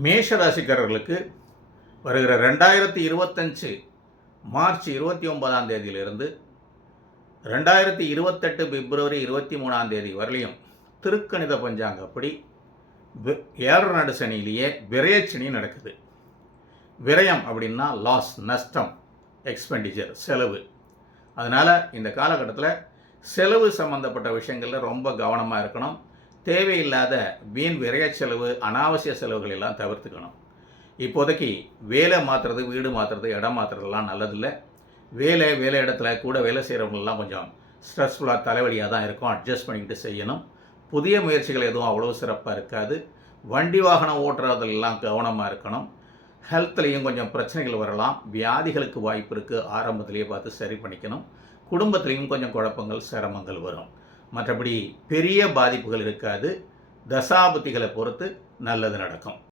மேஷ ராசிக்காரர்களுக்கு வருகிற 2025 மார்ச் 29ஆம் தேதியிலிருந்து 2028 பிப்ரவரி 23ஆம் தேதி வரலையும் திருக்கணித பஞ்சாங்கப்படி 7 நடு சனியிலேயே விரயச்சனி நடக்குது. விரயம் அப்படின்னா லாஸ், நஷ்டம், எக்ஸ்பெண்டிச்சர், செலவு. அதனால் இந்த காலகட்டத்தில் செலவு சம்மந்தப்பட்ட விஷயங்களில் ரொம்ப கவனமாக இருக்கணும். தேவையில்லாத வீண் விரய செலவு, அனாவசிய செலவுகள் எல்லாம் தவிர்த்துக்கணும். இப்போதைக்கு வேலை மாற்றுறது, வீடு மாற்றுறது, இடம் மாற்றுறதுலாம் நல்லதில்லை. வேலை இடத்துல கூட வேலை செய்கிறவங்களெலாம் கொஞ்சம் ஸ்ட்ரெஸ்ஃபுல்லாக, தலைவலியாக தான் இருக்கும். அட்ஜஸ்ட் பண்ணிக்கிட்டு செய்யணும். புதிய முயற்சிகள் எதுவும் அவ்வளோ சிறப்பாக இருக்காது. வண்டி வாகனம் ஓட்டுறதெல்லாம் கவனமாக இருக்கணும். ஹெல்த்லேயும் கொஞ்சம் பிரச்சனைகள் வரலாம். வியாதிகளுக்கு வாய்ப்பு இருக்குது. ஆரம்பத்திலேயே பார்த்து சரி பண்ணிக்கணும். குடும்பத்திலையும் கொஞ்சம் குழப்பங்கள், சிரமங்கள் வரும். மற்றபடி பெரிய பாதிப்புகள் இருக்காது. தசாபுத்திகளை பொறுத்து நல்லது நடக்கும்.